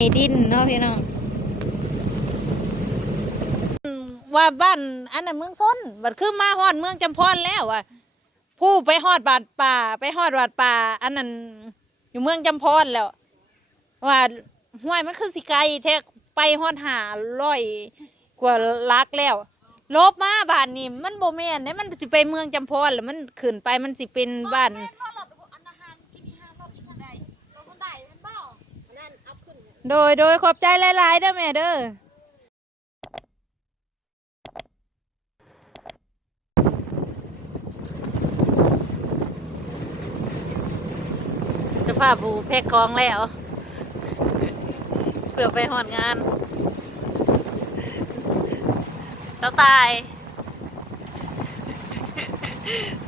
มีดินเนาะพี่น้องว่าบ้านอันนั้นเมืองซ้นบัดคือมาฮอดเมืองจำพรแล้วอะผู้ไปฮอดบาดป่า ไปฮอดบาดป่า อันนั้นอยู่เมืองจำพรแล้ว ว่าห้วยมันคือสิไกลแท้ไปฮอดหาร้อยกว่าลักแล้วลบมาบ้านนี่มันโบแม่นเด้มันสิไปเมืองจำพรแล้วมันขึ้นไปมันสิเป็นบ้าน โดยโดยขอบใจหลาย ๆ เด้อแม่เด้อสภาพบูแพ็กกองแล้ว เพื่อไปหอนงานเสาตาย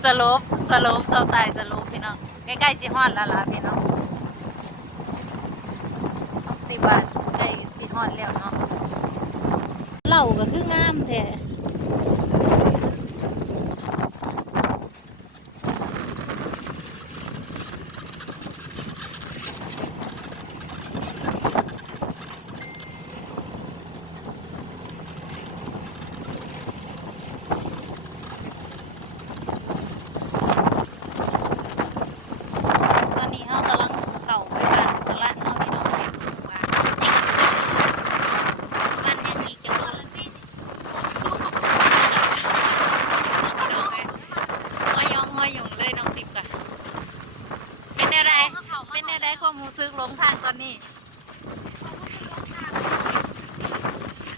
สลบสลบเสาตายสลบพี่น้อง ใกล้ ๆ สิฮอดแล้วล่ะพี่น้อง ติว่าได้สิ ฮอดแล้วเนาะเหล่าก็คืองามแท้ตอนนี้เฮากำลังเข้าไปบ้านสลัดเนาะพี่น้องไปปลูกบ้านยังอีกบ้านยังอีกจังเลยพี่พี่น้องเอ้ยห้อยยองห้อยหยงเลยน้องติบกะเป็นอะไรเป็นอะไรความรู้สึกหลงทางตอนนี้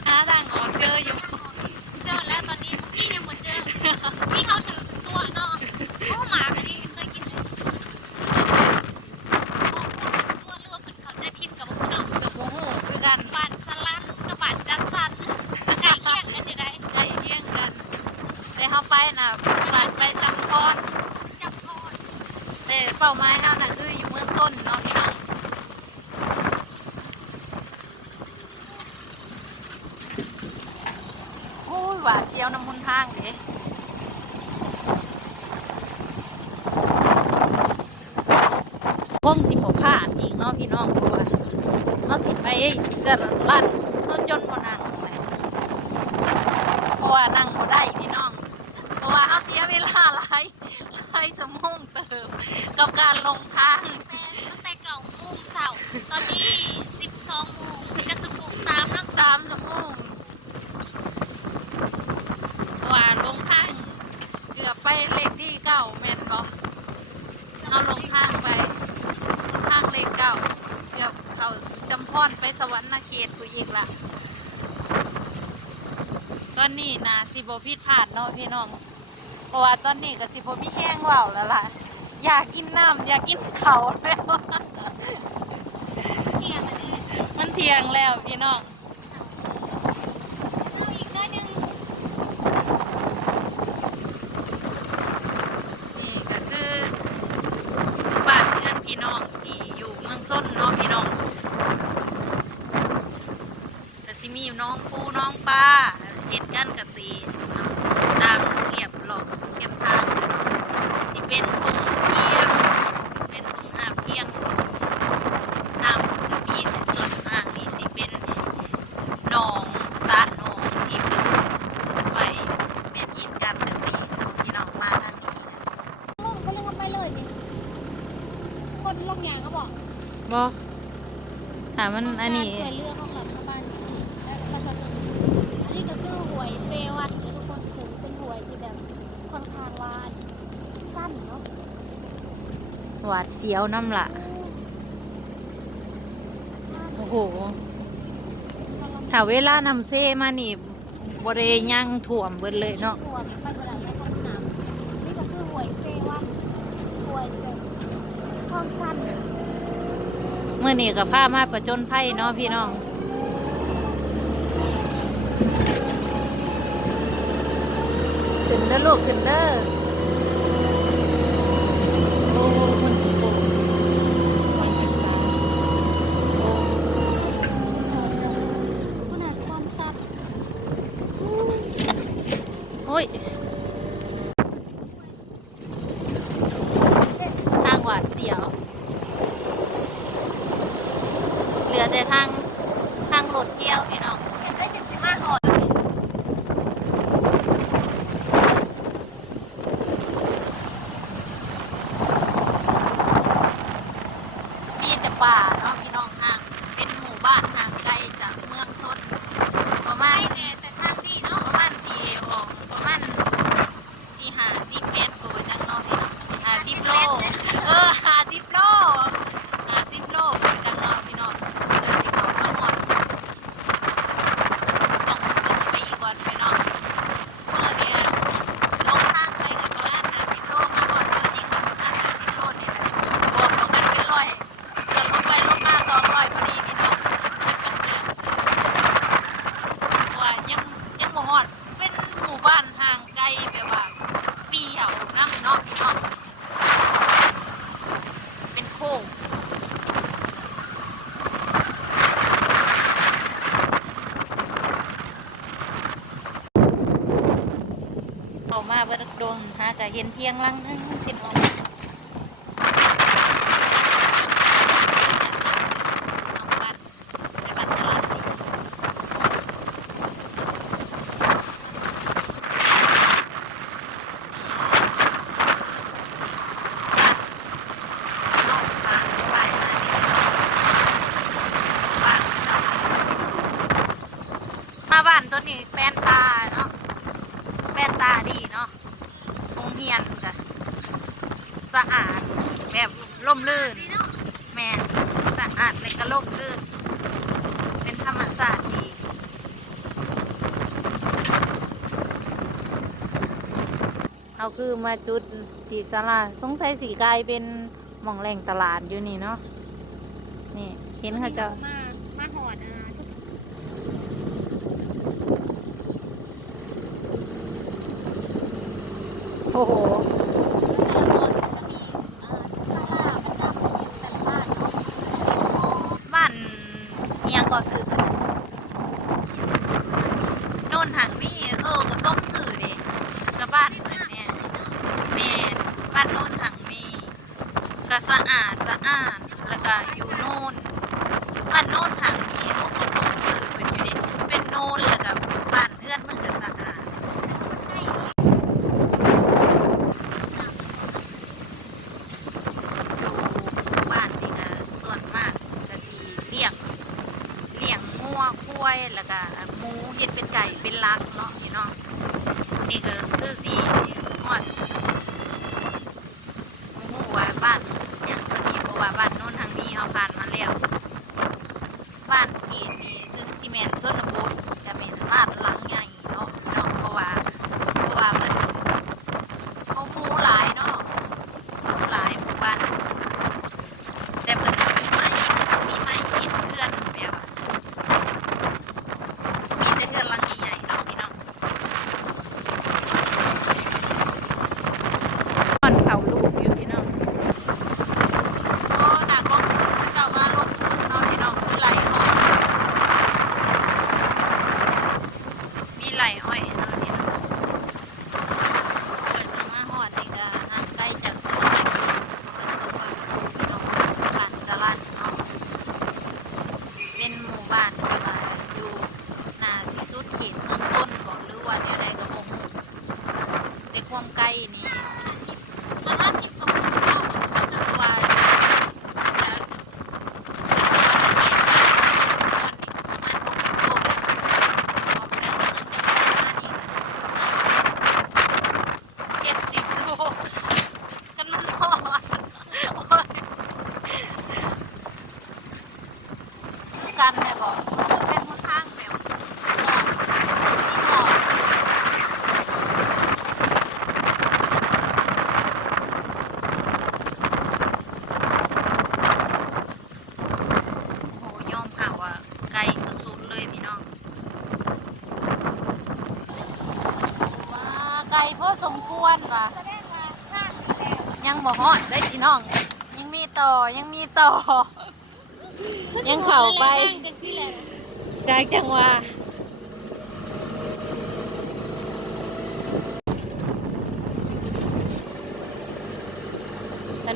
หาทางออกเจออยู่ เจอแล้วตอนนี้เมื่อกี้ยังหมดเจอพี่เขาถือตัวเนาะโอ้หมาคนนี้เคยกินเลยตัวเรือเหมือนเขาใจผิดกับพวกเรา จะโมโหคือกัน บานสลัดกับบานจันสันไก่เคี่ยงกันจะได้ ได้เที่ยงกันแต่เขาไปน่ะผ่านไปจำพร จับพอด แต่เป้าหมายเขาน่ะคืออยู่เมืองส้นเนาะพี่น้องโอ้ยห ว่าเชียวน้ำมุนทางเด้คงสิบผ่านอีกเนาะพี่น้องเพราะว่าเขาสิไปกระลัดเขาจนพนังเลยเพราะว่านั่งบ่ได้พี่น้อง เพราะว่าเขาเสียเวลาหลายหลายชั่วโมงเติมกับการลงทาง แต่ตั้งแต่เก่าโมงเสาร์ตอนนี้สิบสองโมงจะสปุกสามแล้ว สามชั่วโมงเพราะว่าลงทางเกือบไปเลขที่เก้าแม่นบ่เอาลงทางไปลงทางเลขเก้าเกือบเขาจำพอนไปสวรรค์เขตกูอีก ละตอนนี้นะสิบพิษพลาดเนาะพี่น้อง เพราะว่าตอนนี้ก็สิบมีแห้งว่าวแล้วล่ะ อยากกินน้ำอยากกินเขาวแล้วเที่ยงอันนี้มันเที่ยงแล้วพี่น้อง เอาอีกน้อยหนึง นี่ก็คือบ้านเพื่อนพี่น้องที่อยู่เมืองส้นเนาะพี่น้องก็สิมีน้องปูน้องปลา เฮ็ดกันกษตรเนาะตามเรียบหลอกเข้มทางสิเป็นคงเพียงสิเป็นคงหาบเพียงน้ำที่มีส่วนมากนี่สิเป็นหนองสระหนองที่เป็นไว้เป็นยินกันกษตรเนาะพี่น้องมาทางนี้นะมึงก็เรื่องไปเลยนี่คนลงยางก็บอกบอถามมันอันนี้ ช่วยเรือของรัฐบาลนี่และประชาชนอันนี้ก็คือหวยเซวัตเนี่ยทุกคนถึงเป็นหวยที่แบบค่อนข้างว่าสั้นเนาะ หวาด เสียวน้ำละโอ้โหถ้าเวลานำเซมานี่บริยังถ่วมเบิดเลยเนาะหวยไปบ่ได้แล้วคนน้ำนี่ก็คือหวยเซวัตหวยแบบความสั้นเมื่อนี้กับผ้ามาประจนไพ่เนาะพี่น้องขึ้นเด้อลูกขึ้นเด้อ มาเบิดโดนหากะเห็นเพียงลังนึงเป็นของ เอาคือมาจุดตีสาราสงสัยสีกายเป็นหม่องแหล่งตลาดอยู่นี่เนาะนี่เห็นเขาจะมามาหอดอ่าสุดโอ้โห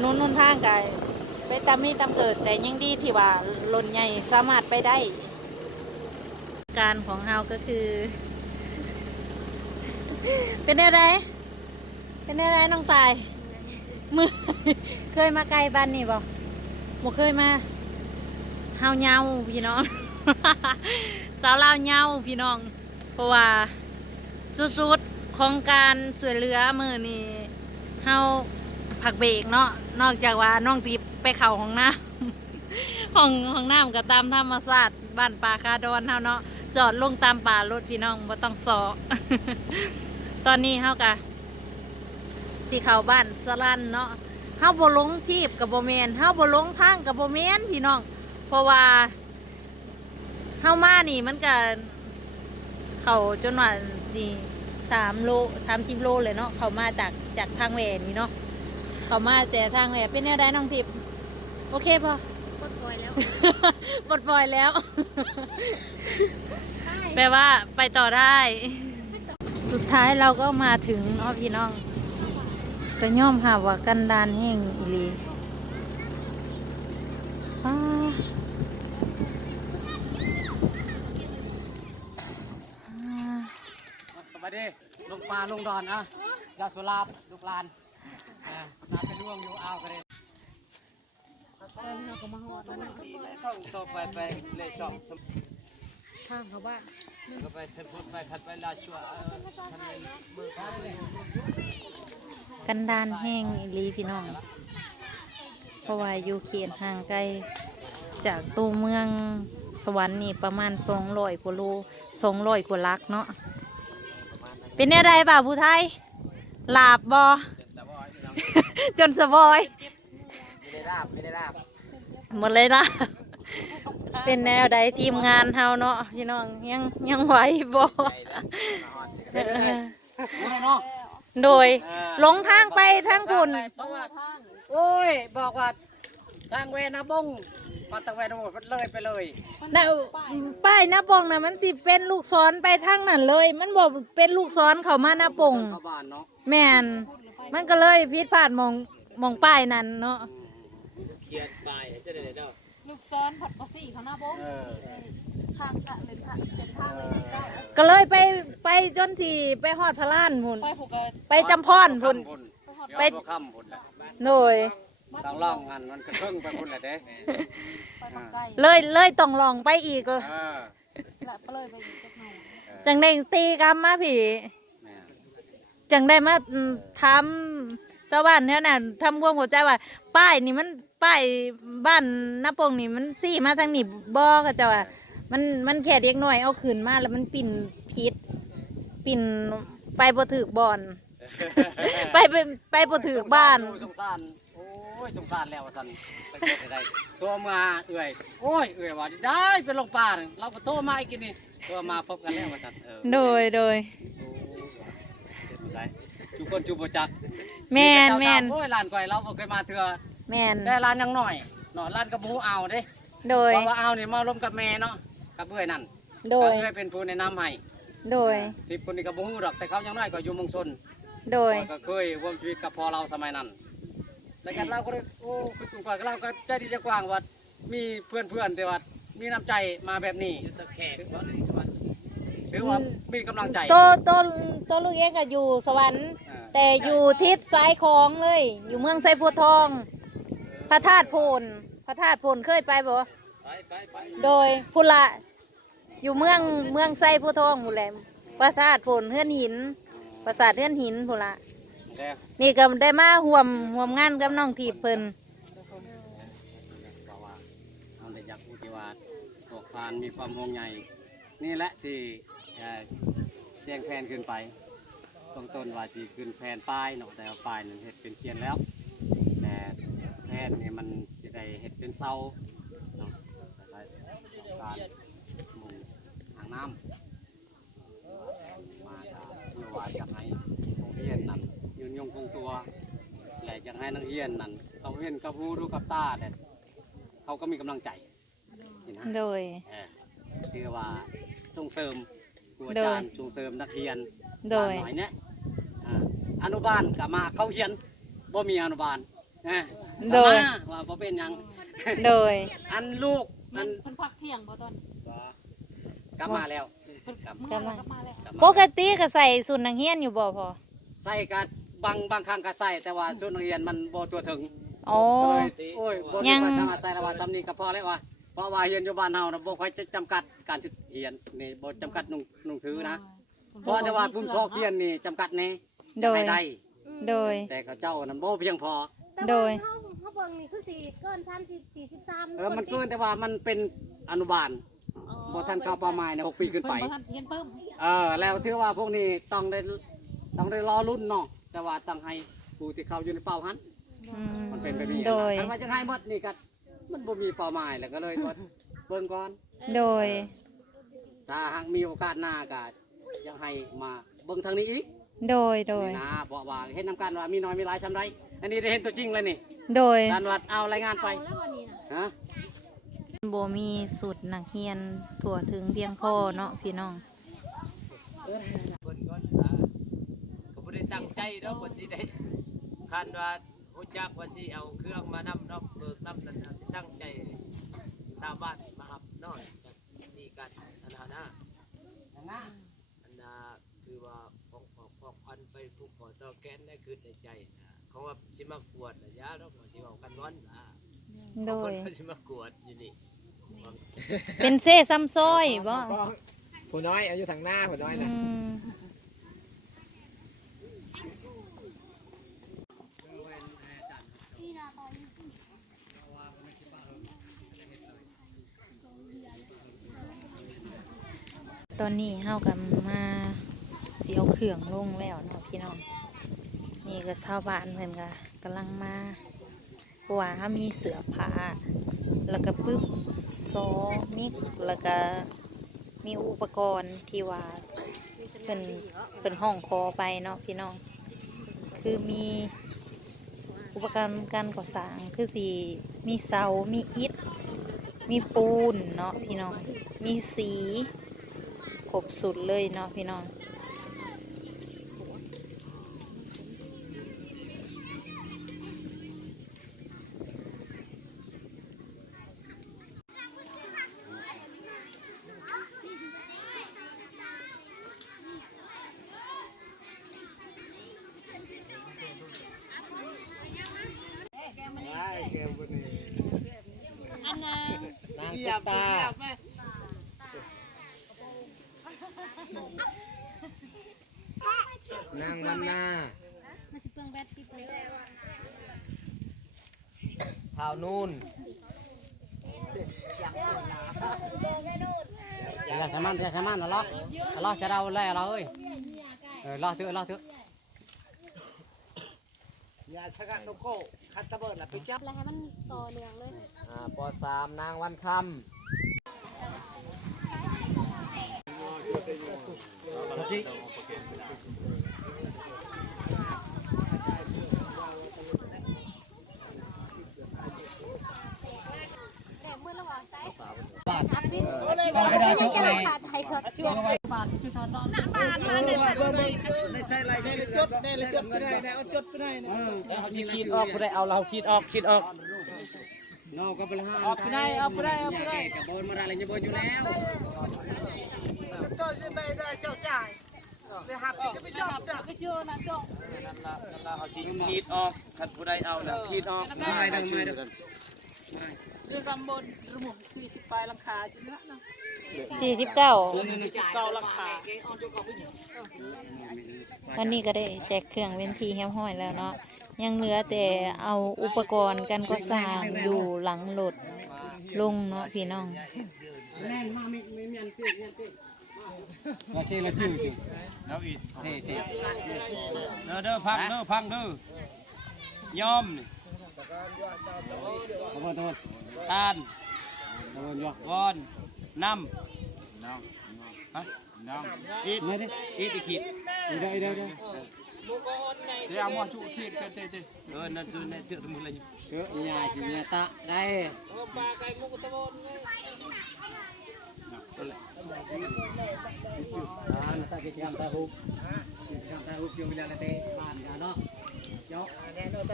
นนนนทางกันไปตามีตามเกิดแต่ยังดีที่ว่าลนใหญ่สามารถไปได้ การของเฮาก็คือ เป็นอะไรเป็นอะไรน้องตายมือเคยมาไกลบ้านนี่บอกบ่เคยมาเฮาเงาพี่น้องสาวเล่าวเงาพี่น้อง เพราะว่าสุดๆของการสวยเรือมือนี่เฮา ผักเบกเนาะนอกจากว่าน้องตีไปเข่าของน้ำห้องห้องน้ำก็ตามธรรมศาสตร์บ้านป่าคาดอนเฮาเนาะจอดลงตามป่ารถพี่น้องบ่ต้องสอตอนนี้เฮากะสิเข้าบ้านสลันเนาะเฮาบ่ลงทีบกับบ่แมนเฮาบ่ลงทางกับบ่แมนพี่น้อง เพราะว่าเฮามานี่มันก็เขาจนว่าสิสามโลสามสิบโลเลยเนาะเขามาจากจากทางแหวนนี่เนาะ เข้ามาแต่ทางแหวนเป็นแนวใดน้องทิพย์โอเคพอกดปล่อยแล้วปลดปล่อยแล้วใช่แปลว่าไปต่อได้ สุดท้ายเราก็มาถึงเนาะพี่น้องก็ย่อมหาว่ากันดานแห้งอีหลีอ้าสวัสดีลงปลาลงดอนอะยาสุราบลูกหลาน อ่าน้ำเป็นร่วงอยู่เอากันเลยต้องต่อไปไปเลยชอบทางเขาบ้านก็ไปเชิญพูดไปคัดไปลาชัวท่านเลยเบิกเขาเลยกันดานแห้งอีหลีพี่น้องเพราะว่าอยู่เขียนห่างไกลจากตัวเมืองสวรรค์นี่ประมาณสองร้อยกว่าโลสองร้อยกว่าลักเนาะเป็นอะไรบ่าวผู้ไทยหลาบบอ จนสบอยไม่ได้ราบไม่ได้ราบหมดเลยนะเป็นแนวใดทีมงานเฮาเนาะพี่น้องยังยังไหวบ่เฮ้ยเนาะโดยหลงทางไปทางคุณเพราะว่าโอ้ยบอกว่าทางเวนะบงปัตตะเวนหมดเลยไปเลยนะป้ายหน้าปงน่ะมันสิเป็นลูกศรไปทางนั้นเลย มันบอกเป็นลูกศรเข้ามาหน้าปงเข้าบ้านเนาะแม่น มันก็เลยผิดพลาดมองมองป้ายนั้นเนาะเขียนไปจะได้เด้อลูกซ้อนผัดบะสี่เขาหน้าโบ๊ะเออทางสะเลยค่ะเส้นทางเลยได้ก็เลยไปไปจนสิไปฮอดพระลานพุ่นไปผูกเกิดไปจำพรพุ่นไปไปค่ำพุ่นแหละโดยทางล่องงานมันกระเทิงไปพุ่นแหละเด้ไปปักไก่เลยเลยต้องลองไปอีกเลยเออและก็เลยไปอีกจักหน่อยจังได้ตีกรรมมาผีแม่ จังได้มาอืมทำชาวบ้านเนี่ยน่ะทำความเข้าใจว่า ป้ายนี่มันป้ายบ้านนาปงนี่มันซี่มาทางนี่บ่ก็จะว่ามันมันแค่เด็กน้อยเอาขึ้นมาแล้วมันปิ่นพิษปิ่นไปบ่ถือบอนไปไปไปบ่ถือบ้านสงสารโอ้ยสงสารแล้วว่าซั่นไปเกิดอะไรตัวมาเอื่อยโอ้ยเอื่อยว่าได้ไปลงป่าน่ะเราก็โตมาอีกกินนี่ตัวมาพบกันแล้วว่าซั่นเออโดยโดยโอ้ย ได้ทุกคนจูบจักแมนแมนโอ้ยลานก่อยเราบ่เคยมาเถื่อแมนได้ลานยังหน่อยเนาะลานกระบูเอาเด้โดยเพราะว่าเอานี่มาร่วมกับแม่เนาะกับเอื้อยนั่นโดยก็เอื้อยเป็นผู้แนะนำให้โดยที่คนนี้ก็บ่ฮู้ดอกแต่เขายังน้อยก็อยู่เมืองชนโดยก็เคยร่วมชีวิตกับพ่อเราสมัยนั้นแล้วกันเราก็เลยโอ้คือตู่ก่อนเราก็ใจดีใจกว้างว่ามีเพื่อนเพื่อนๆแต่ว่ามีน้ำใจมาแบบนี้ ถือว่ามีกำลังใจโตโตโตลูกเองก็อยู่สวรรค์อ่าแต่อยู่ทิศซ้ายของเลย อยู่เมืองไซโพธิ์ทอง พระธาตุโพนพระธาตุโพนเคยไปบ่ไปไปไปโดยพุละอยู่เมืองเมืองไซโพธิ์ทองหมดแหละพระธาตุโพนเฮือนหินปราสาทเฮือนหินพุละเด้อนี่ก็ได้มาห่วมห่วมงานกับน้องทีบเพิ่นบอกว่าเอาเลยอยากพูดที่ว่าตกพานมีความห่วงใยนี่แหละที่ เอ่อแจ้งแผนขึ้นไปตรงต้นว่าจีขึ้นแผนป้ายเนาะแต่ว่าป้ายนั้นเห็ดเป็นเขียนแล้วแต่แผนนี่มันจะได้เห็ดเป็นเสาเนาะแต่ได้ต้องการมุงทางน้ำมาจากเพื่อว่าอยากให้โรงเรียนนั้นยืนยงคงตัวและอยากให้นักเรียนนั้นเขาเห็นกับหูดูกับตาแต่เขาก็มีกำลังใจนี่นะโดยเออคือว่าส่งเสริมค รูอาจารย์ส่งเสริมนักเรียนโดยบ้านหน่อยเนี่ยอ่าอนุบาลก็มาเขาเรียนบ่มีอนุบาลนะโดยก็มาว่าบ่เป็นหยังโดย อันลูกมัอันนเพิ่นพักเที่ยงบ่ตอนบ่กกลับมาแล้วกลับเมื่อแล้วก็มาแล้วกลับมาปกติก็ใส่สุดนักเรียนอยู่บ่พอใส่กับบางบางครั้งก็ใส่แต่ว่าชุดนักเรียนมันบ่ตัวถึงอ๋อก็เลยโอ้ยบ่ยัมีงความสามารถใส่แล้วว่าซ้ำนี้ก็พอแล้วว่า เพราะว่าเรียนอยู่บ้านเฮานะบ่ค่อยจะจำกัดการสิเรียนนี่บ่จำกัดนุ่งนุ่งถือนะเพราะแต่ว่าภูมิซอกเรียนนี่จำกัดแน่โดยให้ได้ โดย แต่เขาเจ้านั้นบ่เพียงพอ แต่โดว่ายเฮาเฮาเบิ่งนี่คือสิเกิน30 43เออมันเกินแต่ว่ามันเป็นอนุบาลบ่ทันเข้าเป้าหมายใน6ปีขึ้นไป เพิ่นบ่ทันเรียนเพิ่มเออแล้วถือว่าพวกนี้ต้องได้ต้องได้รอรุ่นเนาะแต่ว่าต้องให้ผู้ที่เขาอยู่ในเป้าหันอืมมันเป็นแบบนี้โดยถ้าว่าจะให้หมดนี่ก็ มันบ่มีเป้าหมายแล้วก็เลยกดเบิ่งก่อนโดย ถ้าหากมีโอกาสหน้าก็ยังให้มาเบิ่งทางนี้อีกโดย โดย นี่นะเพราะว่าเห็นนำกันว่ามีน้อยมีหลายซำไรอันนี้ได้เห็นตัวจริงเลยนี่โดยการวัดเอารายงานไปเอาแล้ววันนี้น่ะฮะบ่มีสุดนักเรียนทั่วถึงเพียงพอเนาะพี่น้องเพิ่นก่อนอ่าก็บ่ได้ตั้งใจเนาะเพิ่นสิได้คันว่า ฮู้จักว่าสิเอาเครื่องมานำเนาะเบิกนำนั่นน่ะสิตั้งใจชาวบ้านมารับเนาะจากมีการอันหาหน้าอันน่ะคือว่าของของของพันไปผู้ขอต่อแกนได้คือในใจนะเขาว่าสิมากวดน่ะยาเนาะบ่สิเว้ากันวันอ่าโดเพิ่ยนว่าสิมากวดอยู่นี่เป็นเซ่ซ้ำซ้อยบ่ผู้น้อยอายุทางหน้าผู้น้อยอืนะม ที่นาตอนนี้ ตอนนี้เฮากับมาสิเอาเครื่องลงแล้วเนาะพี่น้อง นี่ก็ชาวบ้านเพิ่นก็กำลังมาเพราะว่าเฮามีเสือผ้าแล้วก็ปึ๊บซอมิกแล้วก็มีอุปกรณ์ที่ว่าเพิ่นเพิ่นห้องคอไปเนาะพี่น้อง คือมีอุปกรณ์การก่อสร้างคือสิมีเสา มีอิฐ มีปูนเนาะพี่น้อง มีสี ครบสุดเลยเนาะพี่น้องอันน่ะนางตุ๊กตานางวันนา มันสิเปลืองแบตปิดเลย เท้านู่นอย่าสามันอย่าสามันเอาล้อเอาล้อจะเราแล้วเราเอ้ยเออล้อเถอะล้อเถอะยาชะกะโนโกคัตเตเบิร์ดล่ะไปจับแล้วให้มันต่อเนื่องเลยอ่าปสามนางวันคแต่เมื่อระหว่างไซส์ อัพดิก็ยังจะราคาไทยครับำคิดออกบ่ได้เอาเราคิดออกคิดออกนอกก็ไปห้าออกไปได้ออกไปได้ออกไปได้กระโบนมาได้เลยจะโบนอยู่แล้วคิดออกคันผู้ใดเอาน่ะคิดออกไม่ได้ไม่ได้ คือกำบลระหมุสี่สิบปลายลังคาจริงนะเนาะสี่สิบเก้าเก่าลังคาวันนี้ก็ได้แจกเครื่องเว้นทีเฮี้ยห้อยแล้วเนาะยังเหลือแต่เอาอุปกรณ์การก่อสร้างอยู่หลังรถลงเนาะพี่น้องแน่นมากไม่ไม่มีอันเตี้ยอันเตี้ยเราเชื่อเราจืดจริงแล้วอีกเซ่เซ่เด้อเด้อพังเด้อพังเด้อยอมนี่ ขบวนขบวนตาลขบวนยกวอนน้ำน้ำฮะน้ำอีดมาดิอีดอีกขีดเดี๋ยวเดี๋ยวเดี๋ยวเดี๋ยวเอาหม้อชุขีดเต้เต้เต้เออนั่นคือในเตือนมือเลยเออยาจีเนียตะได้ปลาไก่มุกตะบนอ่าตะกิจกรรมตะหุบกิจกรรมตะหุบอยู่เวลาเตะบ้านกันเนาะ ไ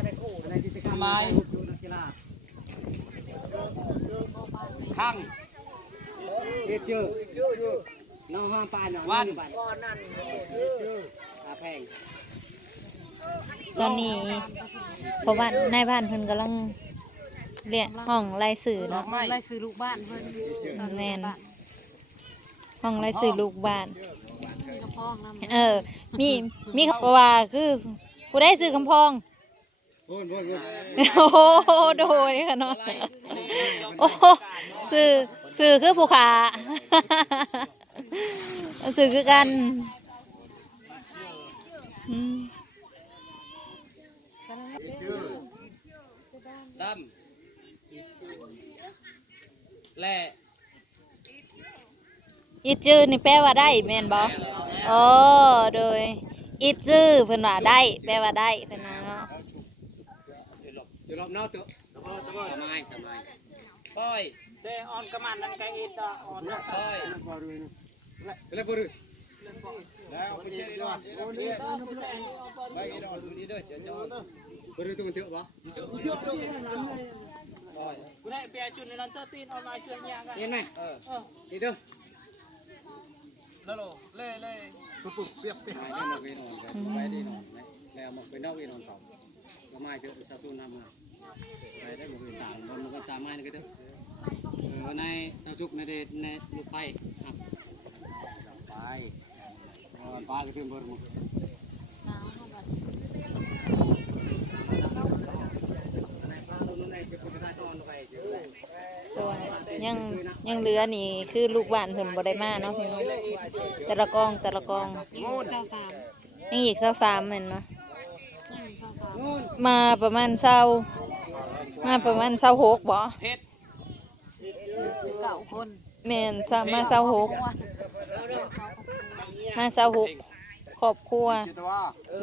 ด้คู่ในกิจกรรมตะหุบอยู่นักกีฬาพังเชื่อเชื่อน้องห้ามปลาหน่อยวันก้อนนั่นปลาแพงตอนนี้เพราะว่าในบ้านเพิ่นกำลังเรียกห้องไล่สื่อเนาะไล่ซื้อลูกบ้านเพิ่นแม่นห้องไล่สื่อลูกบ้านมีกระพองนำเออ มี มีคำว่าคือ ผู้ได้ซื้อคำพองโอนโอนโอนโอ้โหโดยค่ะเนาะโอ้โหสื่อสื่อคือผู้ขาสื่อคือกันอืมดำและอีจื้อนี่แปลว่าได้แม่นบ่โอ้โดย อีจื้อเพิ่นว่าได้ แปลว่าได้เพิ่นว่าเนาะจะรอบนอกตัวตะบอตะบอทำไมทำไมป้อยแต่ออนกระมันนั่นไกอีตาออนนะป้อยพอดูนะแล้วพอดูแล้วไปเช็ดดอนไปดอนดูนี่เด้อเจ้าจ้าพอดูตัวมันเถอะวะกูได้เปียจุนในนั้นเตอร์ตีนออนไลน์ช่วยยากกันเห็นไหมเออดีเด้อแล้วโลเล่เล่ ปุ๊บปุ๊บเปียกเปียกไปได้นอนไปนอนไปได้นอนไหมแล้วมาไปนอกไปนอนต่อก็ไม่เถอะชาวตุ้นทำไงไปได้หมดเลยต่างมันก็ตามไม้นี่ก็เถอะเออในตะจุกในเดในลูกไผ่ครับไปปลากระเทียมเบอร์มุกหนาวเฮาบัดตัวยั งยังเหลือนี่คือลูกบ้านเพิ่นบ่ได้มาเนาะพี่น้องแต่ละกองแต่ละกองเช้าสามยังอีก23แม่นเนาะยังเช้าสามมาประมาณ20มาประมาณ26บ่สิบเก้าคนแม่นซะมา26มา26ครอบครัว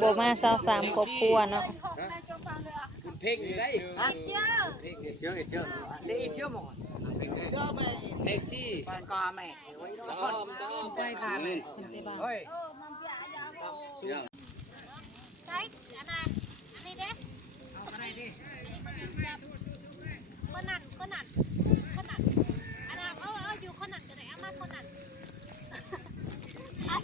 บ่มา23ครอบครัวเนาะเพ่งอยู่ได้ฮะเชื่อเชื่อได้อีกเที่ยวหมดเพ่งซี่ปานกาแม่ไปผ่านเฮ้ยใช่อัน นั้นอันนี้เด้เอาอะไรดิคนนั้นคนนั้นคนนั้นอันนั้นเออเอออยู่คนนั้นก็ได้เอามาคนนั้นเอา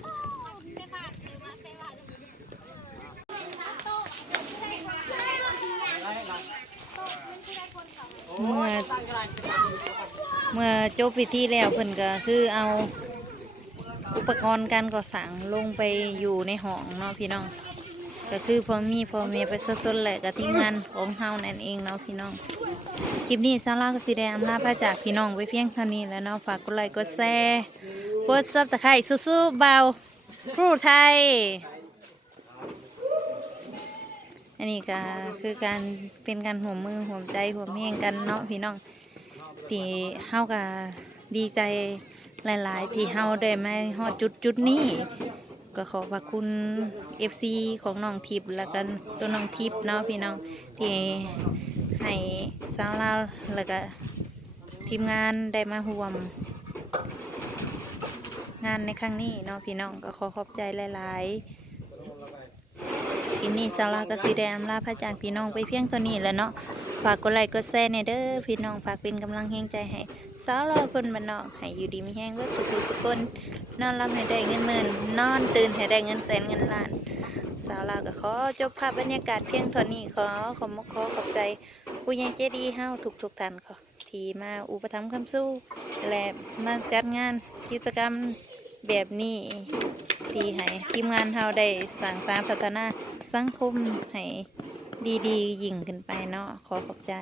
เมื่อจบพิธีแล้วเพิ่นก็คือเอาอุปกรณ์การก่อสร้างลงไปอยู่ในห้องเนาะพี่น้อง ก็คือพอมีพอเมียไปสดๆแหละกับทีมงานของเฮานั่นเองเนาะพี่น้องคลิปนี้ซาร่าก็สิได้อำลาพระจากพี่น้องไว้เพียงเท่านี้แล้วเนาะฝากกดไลค์กดแชร์กดซับตะไคร้สู้ๆเบาครูไทย อันนี้ก็คือการเป็นการห่วมือห่วใจห่วเมแห่งกันเนาะพี่น้อง ที่เฮาก็ดีใจหลาย ๆ ที่เฮาได้มาฮอดจุดจุดนี้ ก็ขอขอบคุณ FC ของน้องทิพย์แล้วกันตัวน้องทิพย์เนาะพี่น้องที่ให้สาวลาวแล้วก็ทีมงานได้มาร่วม งานในครั้งนี้เนาะพี่น้องก็ขอขอบใจหลายๆทีนี้สาวลาก็สีแดงลาพระจากพี่น้องไปเพียงตัวนี้แล้วเนาะ ฝากกดไลค์กดแชร์ในเด้อพี่น้องฝากเป็นกำลังแห่งใจให้สาวลาคนบ้านนอกให้อยู่ดีมีแห้งว่าสุขสุขคนนอนรับให้ได้เงินหมื่นนอนตื่นให้ได้เงินแสนเงินล้าน สาวลาวก็ขอจบภาพบรรยากาศเพียงเท่านี้ขอขอบมกขอขอบใจผู้ใหญ่ใจดีเฮาทุกทุกๆท่านขอที่มาอุปถัมภ์คำสู้ และมาจัดงานกิจกรรมแบบนี้ที่ให้ทีมงานเฮาได้สร้างสรรค์พัฒนาสังคมให้ ดีๆ ยิ่งขึ้นไปเนาะขอขอบใจ